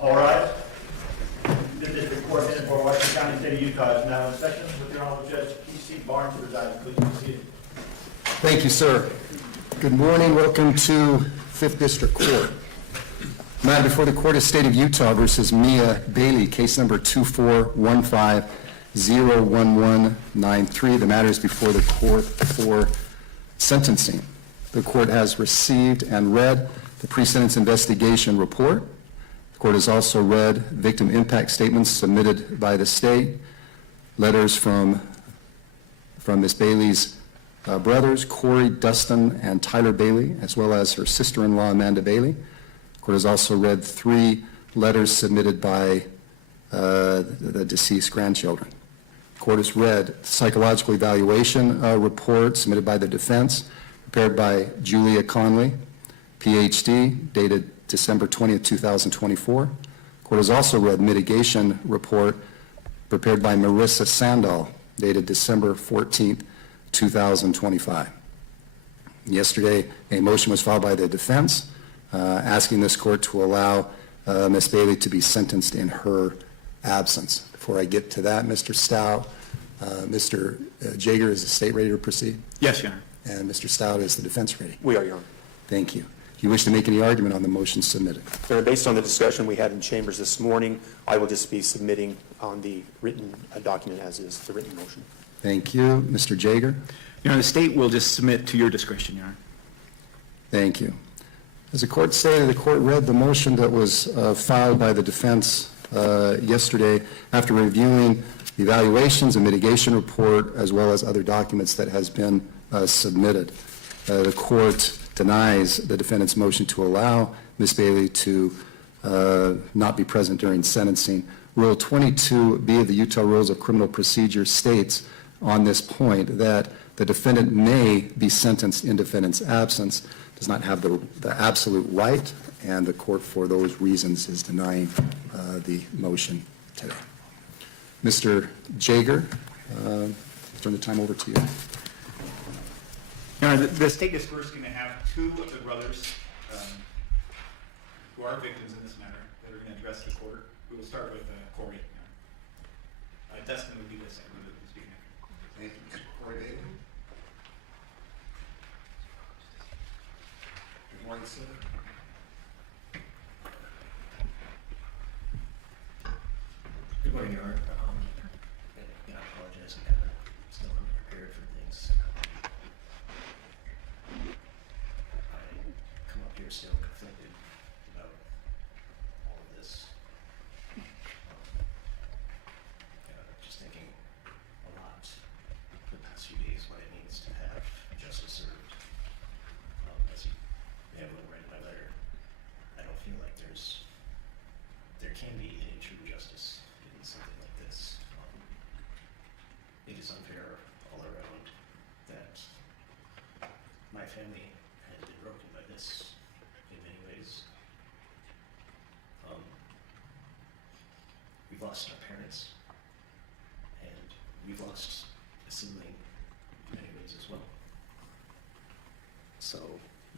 All right. The District Court in Washington County, State of Utah is now in session with Your Honorable Judge P.C. Barnes presiding. Please be seated. Thank you, sir. Good morning. Welcome to 5th District Court. Matter before the Court of State of Utah versus Mia Bailey, case number 2415-01193. The matter is before the court for sentencing. The court has received and read the pre-sentence investigation report. The court has also read victim impact statements submitted by the state, letters from Ms. Bailey's brothers, Corey, Dustin, and Tyler Bailey, as well as her sister-in-law, Amanda Bailey. The court has also read 3 letters submitted by the deceased grandchildren. The court has read psychological evaluation report submitted by the defense, prepared by Julia Conley, Ph.D., dated December 20th, 2024. The court has also read mitigation report prepared by Marissa Sandal, dated December 14th, 2025. Yesterday, a motion was filed by the defense asking this court to allow Ms. Bailey to be sentenced in her absence. Before I get to that, Mr. Stout, Mr. Jager, is the state ready to proceed? Yes, Your Honor. And Mr. Stout, is the defense ready? We are, Your Honor. Thank you. Do you wish to make any argument on the motion submitted? Sir, based on the discussion we had in chambers this morning, I will just be submitting on the written document as is the written motion. Thank you. Mr. Jager? Your Honor, the state will just submit to your discretion, Your Honor. Thank you. As the court stated, the court read the motion that was filed by the defense yesterday after reviewing the evaluations and mitigation report as well as other documents that has been submitted. The court denies the defendant's motion to allow Ms. Bailey to not be present during sentencing. Rule 22B of the Utah Rules of Criminal Procedure states on this point that the defendant may be sentenced in defendant's absence, does not have the absolute right, and the court for those reasons is denying the motion today. Mr. Jager, turn the time over to you. Your Honor, the state is first going to have 2 of the brothers who are victims in this matter that are going to address the court. We will start with Corey. Dustin would be the second one to speak. Thank you, Mr. Corey Bailey. Good morning, sir. Good morning, Your Honor. I apologize. I'm still unprepared for things. I come up here still conflicted about all of this. Just thinking a lot the past few days what it means to have justice served. As you may have read my letter, I don't feel like there can be any true justice in something like this. It is unfair all around that my family has been broken by this in many ways. We've lost our parents, and we've lost a sibling in many ways as well. So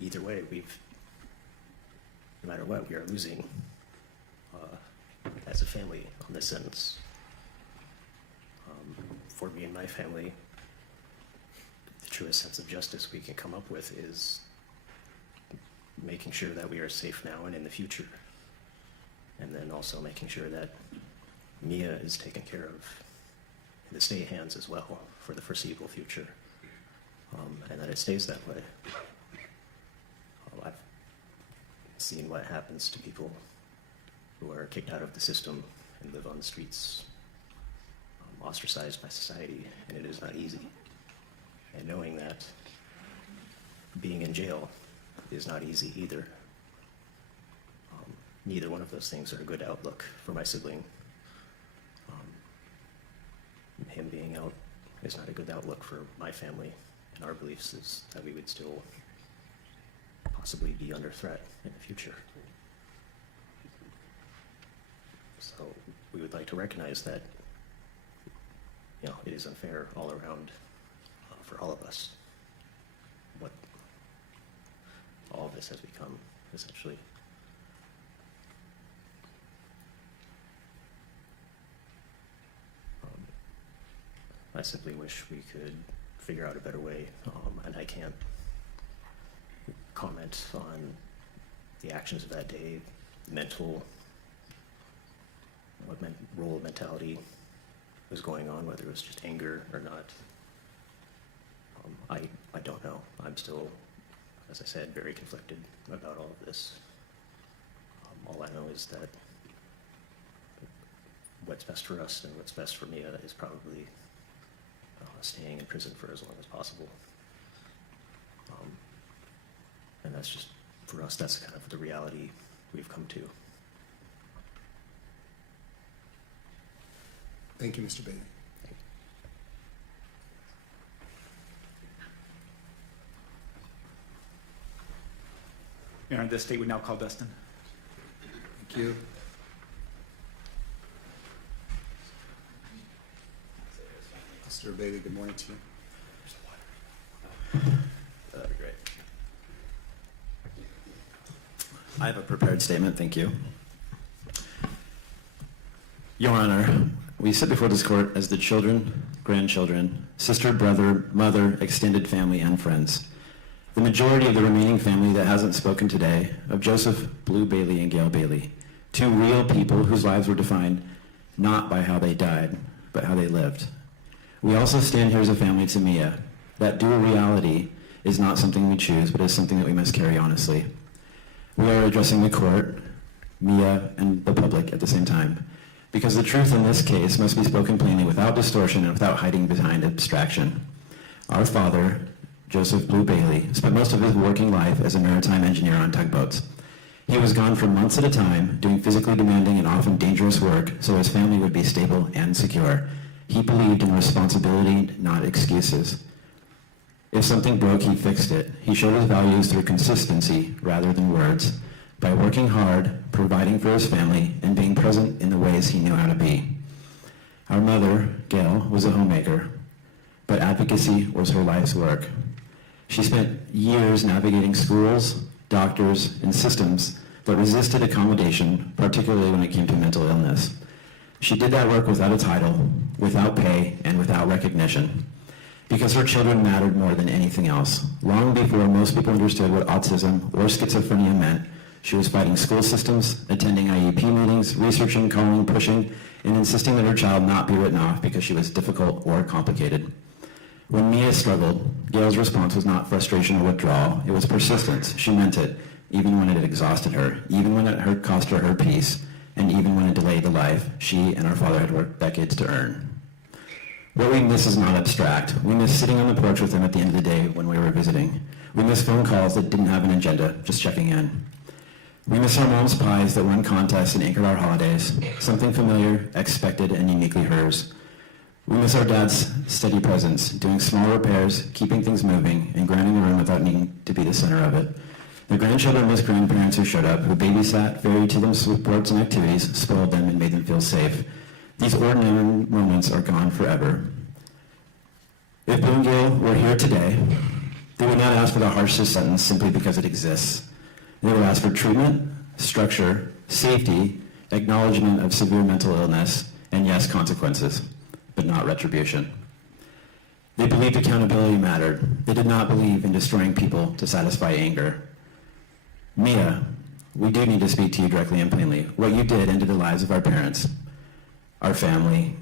either way, no matter what, we are losing as a family on this sentence. For me and my family, the truest sense of justice we can come up with is making sure that we are safe now and in the future. And then also making sure that Mia is taken care of in the state hands as well for the foreseeable future. And that it stays that way. I've seen what happens to people who are kicked out of the system and live on the streets, ostracized by society, and it is not easy. And knowing that being in jail is not easy either. Neither one of those things are a good outlook for my sibling. Him being out is not a good outlook for my family, and our beliefs is that we would still possibly be under threat in the future. So we would like to recognize that, it is unfair all around for all of us. What all of this has become, essentially. I simply wish we could figure out a better way, and I can't comment on the actions of that day, what role of mentality was going on, whether it was just anger or not. I don't know. I'm still, as I said, very conflicted about all of this. All I know is that what's best for us and what's best for Mia is probably staying in prison for as long as possible. And that's just, for us, that's kind of the reality we've come to. Thank you, Mr. Bailey. Your Honor, this state would now call Dustin. Thank you. Mr. Bailey, good morning to you. That'd be great. I have a prepared statement, thank you. Your Honor, we sit before this court as the children, grandchildren, sister, brother, mother, extended family, and friends. The majority of the remaining family that hasn't spoken today of Joseph Blue Bailey and Gail Bailey, two real people whose lives were defined not by how they died, but how they lived. We also stand here as a family to Mia. That dual reality is not something we choose, but is something that we must carry honestly. We are addressing the court, Mia, and the public at the same time, because the truth in this case must be spoken plainly without distortion and without hiding behind abstraction. Our father, Joseph Blue Bailey, spent most of his working life as a maritime engineer on tugboats. He was gone for months at a time, doing physically demanding and often dangerous work so his family would be stable and secure. He believed in responsibility, not excuses. If something broke, he fixed it. He showed his values through consistency rather than words, by working hard, providing for his family, and being present in the ways he knew how to be. Our mother, Gail, was a homemaker, but advocacy was her life's work. She spent years navigating schools, doctors, and systems that resisted accommodation, particularly when it came to mental illness. She did that work without a title, without pay, and without recognition, because her children mattered more than anything else. Long before most people understood what autism or schizophrenia meant, she was fighting school systems, attending IEP meetings, researching, calling, pushing, and insisting that her child not be written off because she was difficult or complicated. When Mia struggled, Gail's response was not frustration or withdrawal, it was persistence. She meant it, even when it had exhausted her, even when it cost her her peace, and even when it delayed the life she and her father had worked decades to earn. What we miss is not abstract. We miss sitting on the porch with them at the end of the day when we were visiting. We miss phone calls that didn't have an agenda, just checking in. We miss our mom's pies that won contests and anchored our holidays, something familiar, expected, and uniquely hers. We miss our dad's steady presence, doing small repairs, keeping things moving, and grinding the room without needing to be the center of it. The grandchildren miss grandparents who showed up, who babysat, ferried to them sports and activities, spoiled them, and made them feel safe. These ordinary moments are gone forever. If Blue and Gail were here today, they would not ask for the harshest sentence simply because it exists. They would ask for treatment, structure, safety, acknowledgement of severe mental illness, and yes, consequences, but not retribution. They believed accountability mattered. They did not believe in destroying people to satisfy anger. Mia, we do need to speak to you directly and plainly. What you did ended the lives of our parents, our family,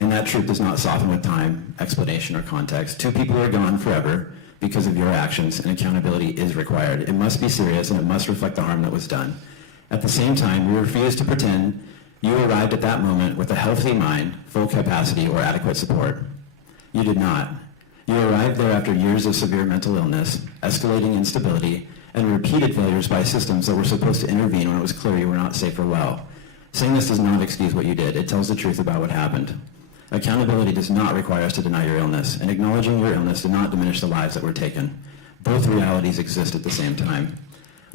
and that truth does not soften with time, explanation, or context. Two people are gone forever because of your actions, and accountability is required. It must be serious, and it must reflect the harm that was done. At the same time, we refuse to pretend you arrived at that moment with a healthy mind, full capacity, or adequate support. You did not. You arrived there after years of severe mental illness, escalating instability, and repeated failures by systems that were supposed to intervene when it was clear you were not safe or well. Saying this does not excuse what you did. It tells the truth about what happened. Accountability does not require us to deny your illness, and acknowledging your illness did not diminish the lives that were taken. Both realities exist at the same time.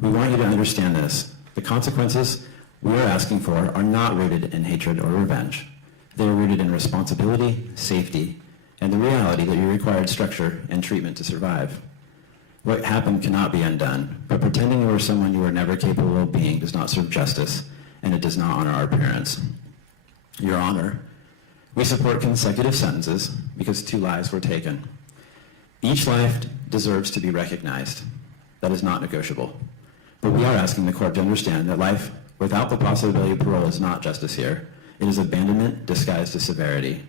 We want you to understand this. The consequences we are asking for are not rooted in hatred or revenge. They are rooted in responsibility, safety, and the reality that you required structure and treatment to survive. What happened cannot be undone, but pretending you were someone you were never capable of being does not serve justice, and it does not honor our parents. Your Honor, We support consecutive sentences because 2 lives were taken. Each life deserves to be recognized. That is not negotiable. But we are asking the court to understand that life without the possibility of parole is not justice here. It is abandonment disguised as severity.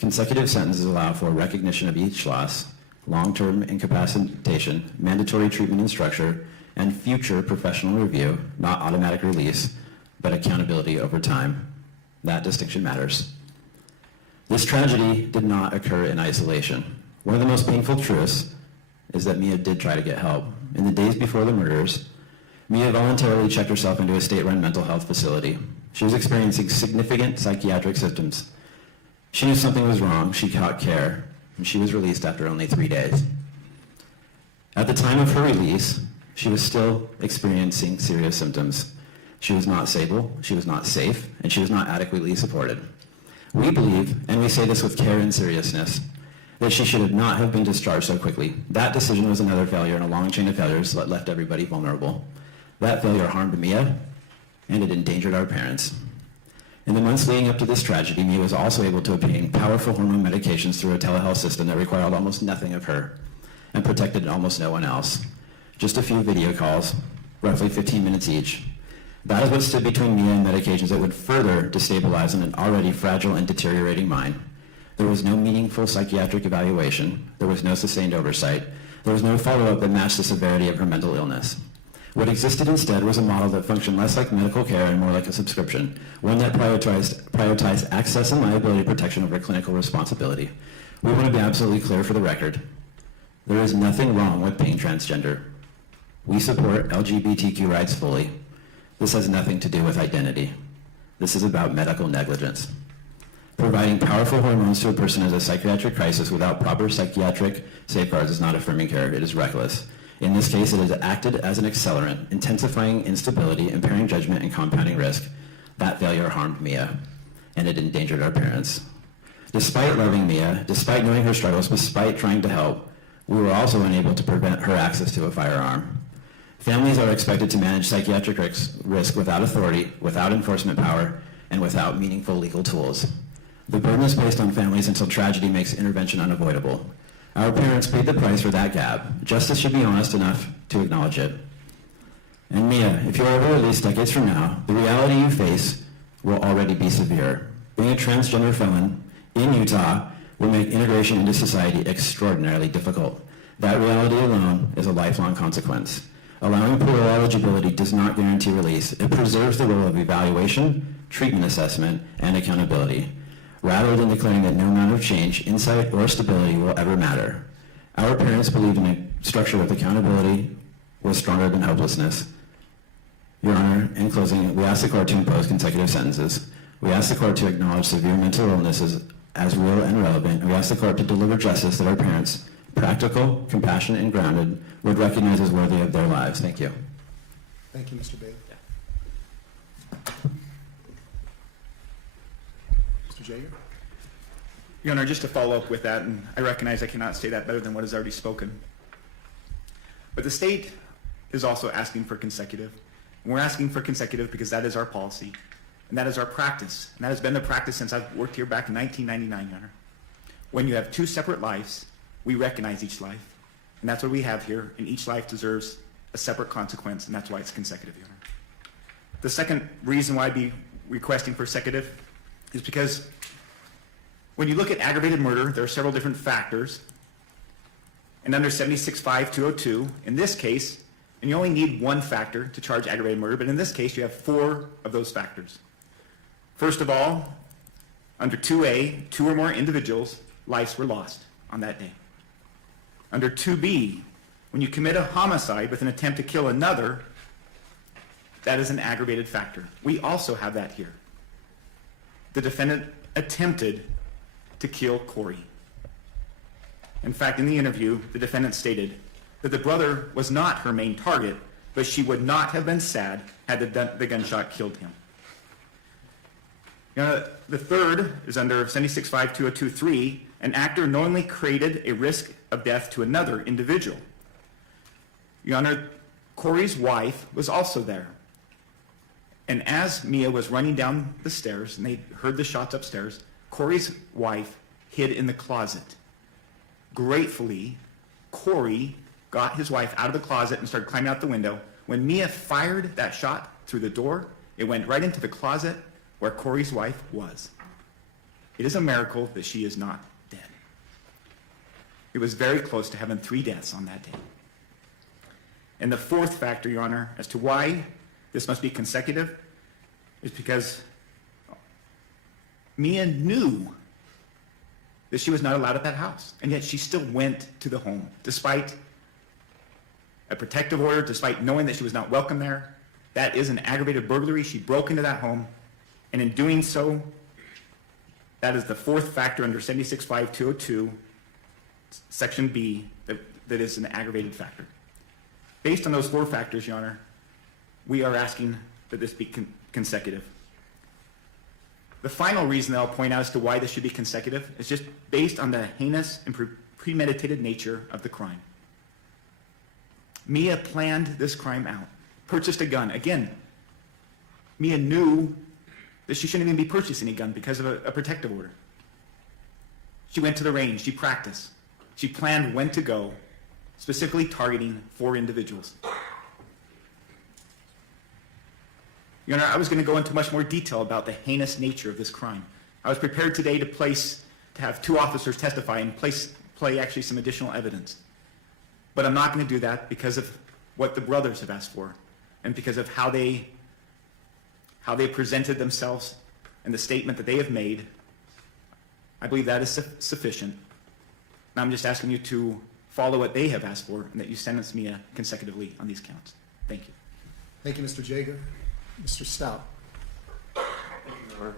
Consecutive sentences allow for recognition of each loss, long-term incapacitation, mandatory treatment and structure, and future professional review, not automatic release, but accountability over time. That distinction matters. This tragedy did not occur in isolation. One of the most painful truths is that Mia did try to get help. In the days before the murders, Mia voluntarily checked herself into a state-run mental health facility. She was experiencing significant psychiatric symptoms. She knew something was wrong, she sought care, and she was released after only 3 days. At the time of her release, she was still experiencing serious symptoms. She was not stable, she was not safe, and she was not adequately supported. We believe, and we say this with care and seriousness, that she should not have been discharged so quickly. That decision was another failure in a long chain of failures that left everybody vulnerable. That failure harmed Mia, and it endangered our parents. In the months leading up to this tragedy, Mia was also able to obtain powerful hormone medications through a telehealth system that required almost nothing of her and protected almost no one else. Just a few video calls, roughly 15 minutes each. That is what stood between Mia and medications that would further destabilize an already fragile and deteriorating mind. There was no meaningful psychiatric evaluation. There was no sustained oversight. There was no follow-up that matched the severity of her mental illness. What existed instead was a model that functioned less like medical care and more like a subscription, one that prioritized access and liability protection over clinical responsibility. We want to be absolutely clear for the record. There is nothing wrong with being transgender. We support LGBTQ rights fully. This has nothing to do with identity. This is about medical negligence. Providing powerful hormones to a person as a psychiatric crisis without proper psychiatric safeguards is not affirming care, it is reckless. In this case, it has acted as an accelerant, intensifying instability, impairing judgment, and compounding risk. That failure harmed Mia, and it endangered our parents. Despite loving Mia, despite knowing her struggles, despite trying to help, we were also unable to prevent her access to a firearm. Families are expected to manage psychiatric risk without authority, without enforcement power, and without meaningful legal tools. The burden is placed on families until tragedy makes intervention unavoidable. Our parents paid the price for that gap. Justice should be honest enough to acknowledge it. And Mia, if you're ever released decades from now, the reality you face will already be severe. Being a transgender felon in Utah will make integration into society extraordinarily difficult. That reality alone is a lifelong consequence. Allowing parole eligibility does not guarantee release. It preserves the role of evaluation, treatment assessment, and accountability, rather than declaring that no amount of change, insight, or stability will ever matter. Our parents believed in a structure with accountability was stronger than hopelessness. Your Honor, in closing, we ask the court to impose consecutive sentences. We ask the court to acknowledge severe mental illnesses as real and relevant, and we ask the court to deliver justice that our parents, practical, compassionate, and grounded, would recognize as worthy of their lives. Thank you. Thank you, Mr. Bailey. Mr. Jager? Your Honor, just to follow up with that, and I recognize I cannot say that better than what is already spoken. But the state is also asking for consecutive. And we're asking for consecutive because that is our policy, and that is our practice. And that has been the practice since I've worked here back in 1999, Your Honor. When you have 2 separate lives, we recognize each life. And that's what we have here, and each life deserves a separate consequence, and that's why it's consecutive, Your Honor. The second reason why I'd be requesting for consecutive is because when you look at aggravated murder, there are several different factors. And under 76-5-202, in this case, and you only need 1 factor to charge aggravated murder, but in this case, you have 4 of those factors. First of all, under 2A, 2 or more individuals' lives were lost on that day. Under 2B, when you commit a homicide with an attempt to kill another, that is an aggravated factor. We also have that here. The defendant attempted to kill Corey. In fact, in the interview, the defendant stated that the brother was not her main target, but she would not have been sad had the gunshot killed him. Now, the third is under 76-5-202-3, an actor knowingly created a risk of death to another individual. Your Honor, Corey's wife was also there. And as Mia was running down the stairs, and they heard the shots upstairs, Corey's wife hid in the closet. Gratefully, Corey got his wife out of the closet and started climbing out the window. When Mia fired that shot through the door, it went right into the closet where Corey's wife was. It is a miracle that she is not dead. It was very close to having 3 deaths on that day. And the fourth factor, Your Honor, as to why this must be consecutive is because Mia knew that she was not allowed at that house, and yet she still went to the home, despite a protective order, despite knowing that she was not welcome there. That is an aggravated burglary. She broke into that home, and in doing so, that is the fourth factor under 765202, Section B, that is an aggravated factor. Based on those 4 factors, Your Honor, we are asking that this be consecutive. The final reason that I'll point out as to why this should be consecutive is just based on the heinous and premeditated nature of the crime. Mia planned this crime out, purchased a gun. Again, Mia knew that she shouldn't even be purchasing a gun because of a protective order. She went to the range, she practiced, she planned when to go, specifically targeting 4 individuals. Your Honor, I was going to go into much more detail about the heinous nature of this crime. I was prepared today to have 2 officers testify and play actually some additional evidence. But I'm not going to do that because of what the brothers have asked for and because of how they presented themselves and the statement that they have made. I believe that is sufficient. And I'm just asking you to follow what they have asked for and that you sentence Mia consecutively on these counts. Thank you. Thank you, Mr. Jager. Mr. Stout. Thank you, Your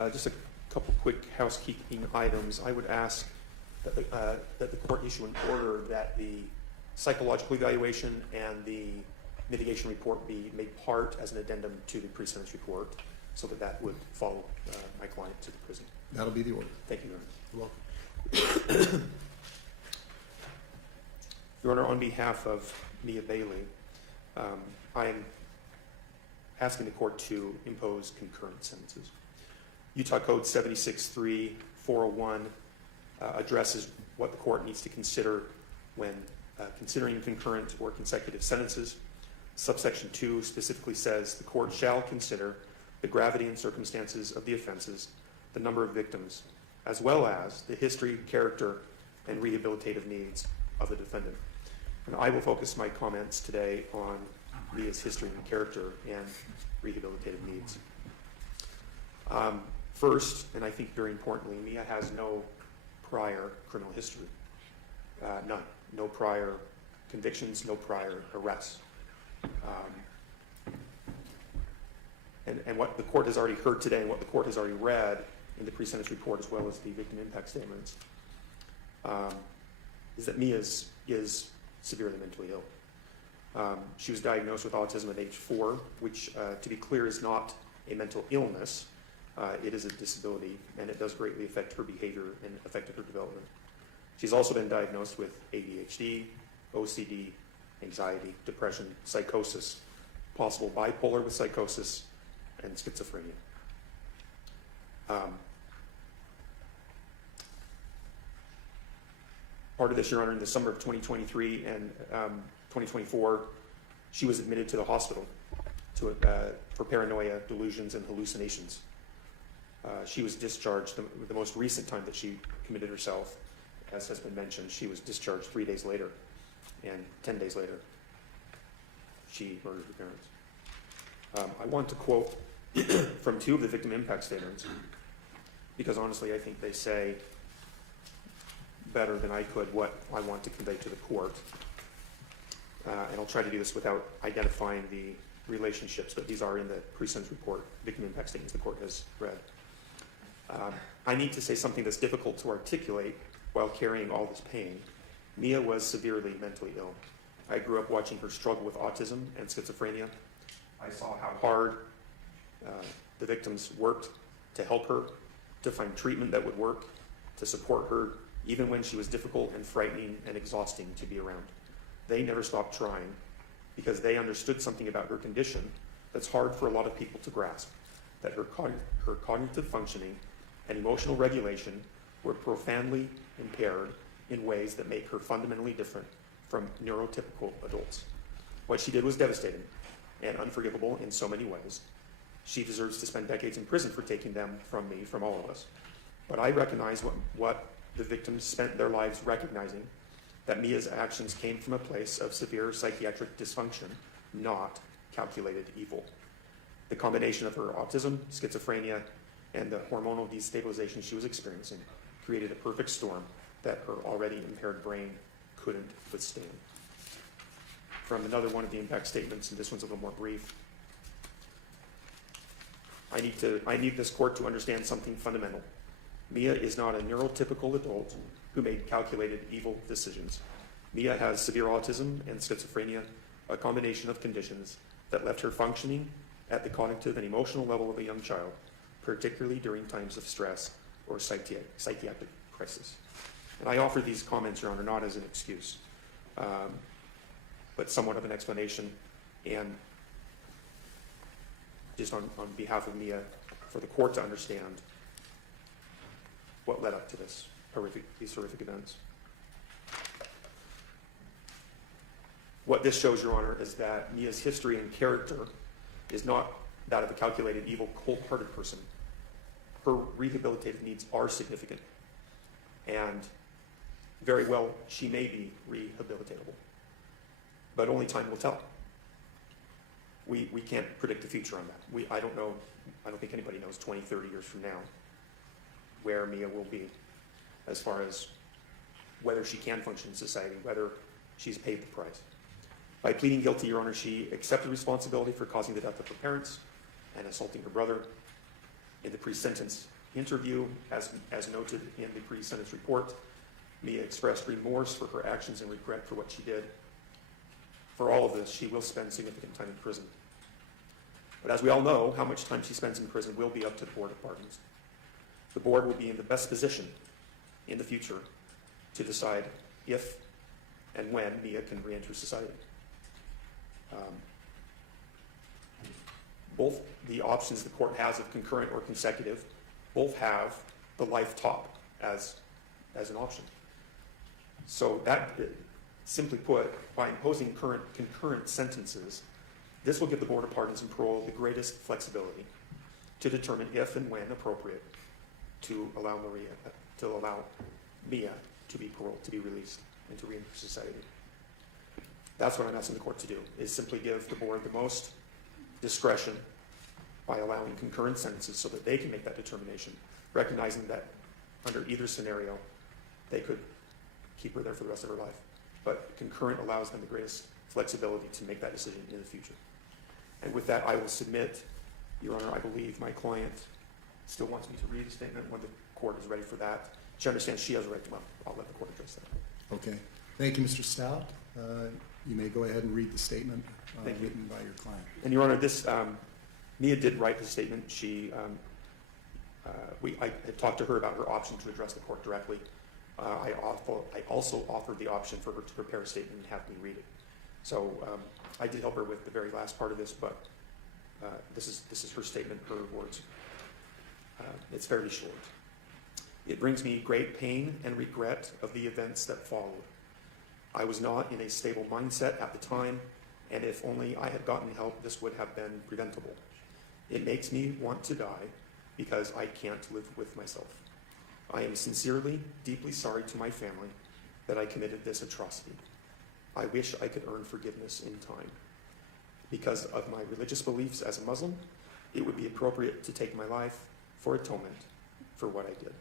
Honor. Just a couple quick housekeeping items. I would ask that the court issue an order that the psychological evaluation and the mitigation report be made part as an addendum to the pre-sentence report so that would follow my client to the prison. That'll be the order. Thank you, Your Honor. You're welcome. Your Honor, on behalf of Mia Bailey, I am asking the court to impose concurrent sentences. Utah Code 763401 addresses what the court needs to consider when considering concurrent or consecutive sentences. Subsection 2 specifically says the court shall consider the gravity and circumstances of the offenses, the number of victims, as well as the history, character, and rehabilitative needs of the defendant. And I will focus my comments today on Mia's history and character and rehabilitative needs. First, and I think very importantly, Mia has no prior criminal history. None. No prior convictions, no prior arrests. And what the court has already heard today and what the court has already read in the pre-sentence report as well as the victim impact statements is that Mia is severely mentally ill. She was diagnosed with autism at age 4, which, to be clear, is not a mental illness. It is a disability, and it does greatly affect her behavior and affected her development. She's also been diagnosed with ADHD, OCD, anxiety, depression, psychosis, possible bipolar with psychosis, and schizophrenia. Part of this, Your Honor, in the summer of 2023 and 2024, she was admitted to the hospital for paranoia, delusions, and hallucinations. She was discharged the most recent time that she committed herself, as has been mentioned. She was discharged 3 days later, and 10 days later, she murdered her parents. I want to quote from 2 of the victim impact statements, because honestly, I think they say better than I could what I want to convey to the court. And I'll try to do this without identifying the relationships, but these are in the pre-sentence report, victim impact statements the court has read. I need to say something that's difficult to articulate while carrying all this pain. Mia was severely mentally ill. I grew up watching her struggle with autism and schizophrenia. I saw how hard the victims worked to help her, to find treatment that would work, to support her, even when she was difficult and frightening and exhausting to be around. They never stopped trying because they understood something about her condition that's hard for a lot of people to grasp, that her cognitive functioning and emotional regulation were profoundly impaired in ways that make her fundamentally different from neurotypical adults. What she did was devastating and unforgivable in so many ways. She deserves to spend decades in prison for taking them from me, from all of us. But I recognize what the victims spent their lives recognizing, that Mia's actions came from a place of severe psychiatric dysfunction, not calculated evil. The combination of her autism, schizophrenia, and the hormonal destabilization she was experiencing created a perfect storm that her already impaired brain couldn't withstand. From another one of the impact statements, and this one's a little more brief. I need this court to understand something fundamental. Mia is not a neurotypical adult who made calculated evil decisions. Mia has severe autism and schizophrenia, a combination of conditions that left her functioning at the cognitive and emotional level of a young child, particularly during times of stress or psychiatric crisis. And I offer these comments, Your Honor, not as an excuse, but somewhat of an explanation, and just on behalf of Mia, for the court to understand what led up to these horrific events. What this shows, Your Honor, is that Mia's history and character is not that of a calculated, evil, cold-hearted person. Her rehabilitative needs are significant, and very well, she may be rehabilitatable, but only time will tell. We can't predict the future on that. I don't know, I don't think anybody knows 20, 30 years from now where Mia will be as far as whether she can function in society, whether she's paid the price. By pleading guilty, Your Honor, she accepted responsibility for causing the death of her parents and assaulting her brother. In the pre-sentence interview, as noted in the pre-sentence report, Mia expressed remorse for her actions and regret for what she did. For all of this, she will spend significant time in prison. But as we all know, how much time she spends in prison will be up to the Board of Pardons. The board will be in the best position in the future to decide if and when Mia can re-enter society. Both the options the court has of concurrent or consecutive, both have the life top as an option. So that, simply put, by imposing concurrent sentences, this will give the Board of Pardons and Parole the greatest flexibility to determine if and when appropriate to allow Mia to be paroled, to be released, and to re-enter society. That's what I'm asking the court to do, is simply give the board the most discretion by allowing concurrent sentences so that they can make that determination, recognizing that under either scenario, they could keep her there for the rest of her life. But concurrent allows them the greatest flexibility to make that decision in the future. And with that, I will submit, Your Honor, I believe my client still wants me to read the statement when the court is ready for that. She understands she has a right to, well, I'll let the court address that. Okay. Thank you, Mr. Stout. You may go ahead and read the statement written by your client. And Your Honor, this, Mia did write the statement. I had talked to her about her option to address the court directly. I also offered the option for her to prepare a statement and have me read it. So I did help her with the very last part of this, but this is her statement, her words. It's fairly short. It brings me great pain and regret of the events that followed. I was not in a stable mindset at the time, and if only I had gotten help, this would have been preventable. It makes me want to die because I can't live with myself. I am sincerely, deeply sorry to my family that I committed this atrocity. I wish I could earn forgiveness in time. Because of my religious beliefs as a Muslim, it would be appropriate to take my life for atonement for what I did.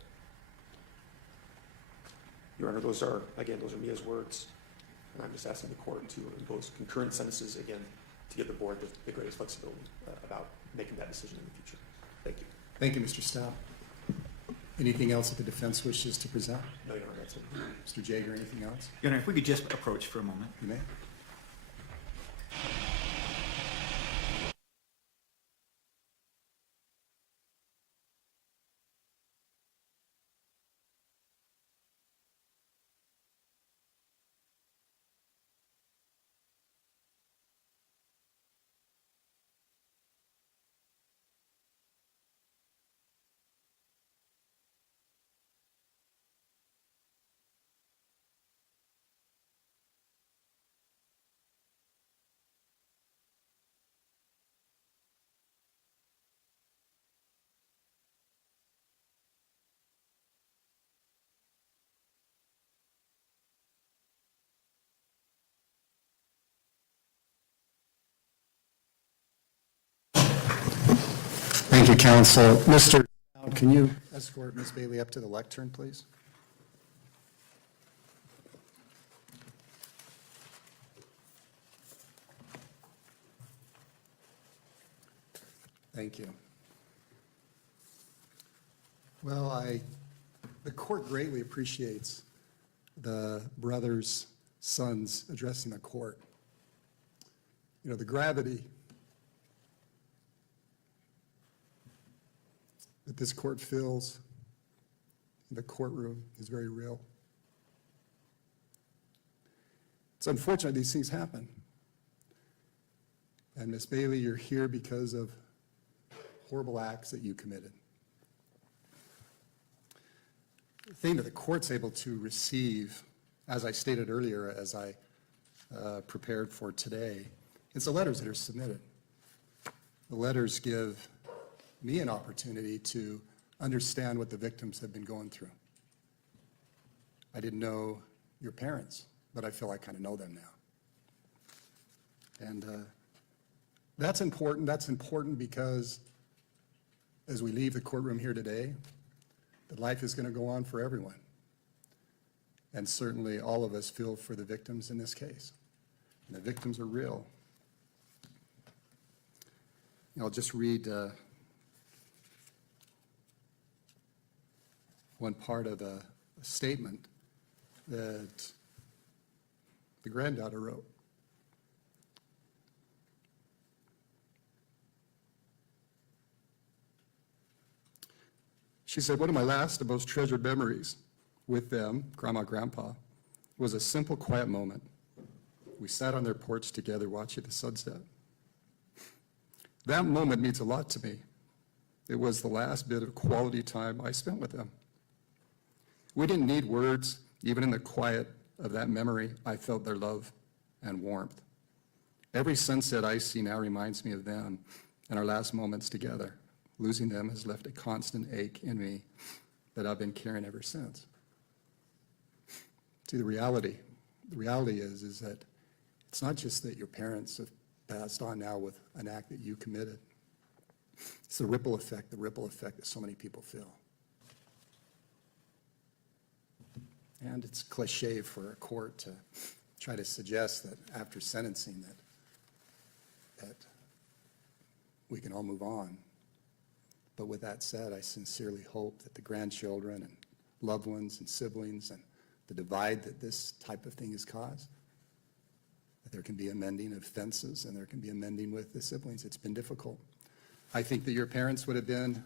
Your Honor, those are Mia's words. And I'm just asking the court to impose concurrent sentences again to give the board the greatest flexibility about making that decision in the future. Thank you. Thank you, Mr. Stout. Anything else that the defense wishes to present? No, Your Honor, that's it. Mr. Jager, anything else? Your Honor, if we could just approach for a moment. You may. Thank you, counsel. Mr. Dowd, can you escort Ms. Bailey up to the lectern, please? Thank you. Well, the court greatly appreciates the brother's sons addressing the court. You know, the gravity that this court feels in the courtroom is very real. It's unfortunate these things happen. And Ms. Bailey, you're here because of horrible acts that you committed. The thing that the court's able to receive, as I stated earlier, as I prepared for today, it's the letters that are submitted. The letters give me an opportunity to understand what the victims have been going through. I didn't know your parents, but I feel I kind of know them now. And that's important. That's important because as we leave the courtroom here today, that life is going to go on for everyone. And certainly all of us feel for the victims in this case. And the victims are real. I'll just read one part of the statement that the granddaughter wrote. She said, one of my last and most treasured memories with them, Grandma, Grandpa, was a simple, quiet moment. We sat on their porch together watching the sunset. That moment means a lot to me. It was the last bit of quality time I spent with them. We didn't need words. Even in the quiet of that memory, I felt their love and warmth. Every sunset I see now reminds me of them and our last moments together. Losing them has left a constant ache in me that I've been carrying ever since. See, the reality is that it's not just that your parents have passed on now with an act that you committed. It's the ripple effect that so many people feel. And it's cliche for a court to try to suggest that after sentencing that we can all move on. But with that said, I sincerely hope that the grandchildren and loved ones and siblings and the divide that this type of thing has caused, that there can be a mending of fences and there can be a mending with the siblings. It's been difficult. I think that your parents would have been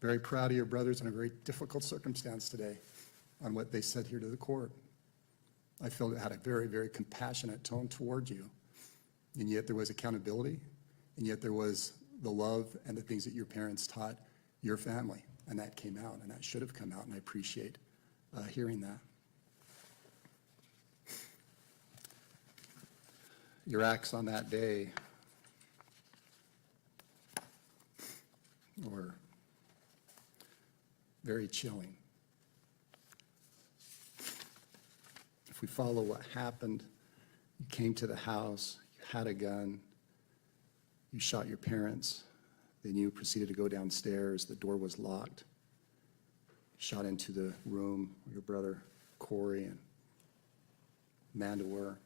very proud of your brothers in a very difficult circumstance today on what they said here to the court. I felt it had a very, very compassionate tone toward you. And yet there was accountability, and yet there was the love and the things that your parents taught your family. And that came out, and that should have come out, and I appreciate hearing that. Your acts on that day were very chilling. If we follow what happened, you came to the house, you had a gun, you shot your parents, then you proceeded to go downstairs, the door was locked, shot into the room where your brother Corey and Amanda were,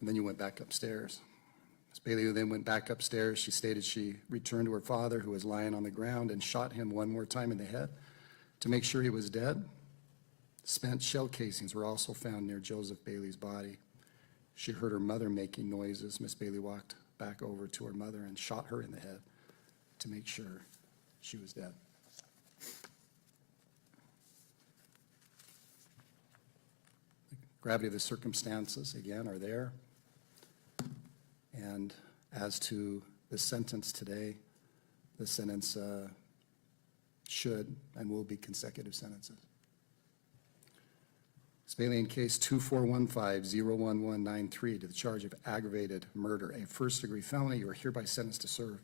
and then you went back upstairs. Ms. Bailey then went back upstairs. She stated she returned to her father, who was lying on the ground, and shot him one more time in the head to make sure he was dead. Spent shell casings were also found near Joseph Bailey's body. She heard her mother making noises. Ms. Bailey walked back over to her mother and shot her in the head to make sure she was dead. The gravity of the circumstances, again, are there. And as to the sentence today, the sentence should and will be consecutive sentences. Ms. Bailey, in case 2415-01193 to the charge of aggravated murder, a first-degree felony, you are hereby sentenced to serve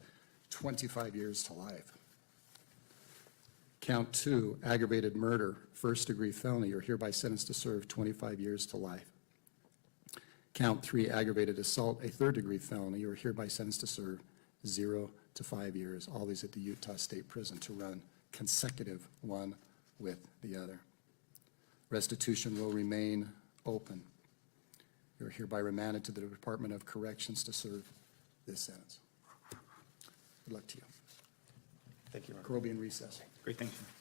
25 years to life. Count 2, aggravated murder, first-degree felony, you are hereby sentenced to serve 25 years to life. Count 3, aggravated assault, a third-degree felony, you are hereby sentenced to serve 0 to 5 years, all these at the Utah State Prison, to run consecutive one with the other. Restitution will remain open. You're hereby remanded to the Department of Corrections to serve this sentence. Good luck to you. Thank you, Your Honor. Court will be in recess. Great, thank you.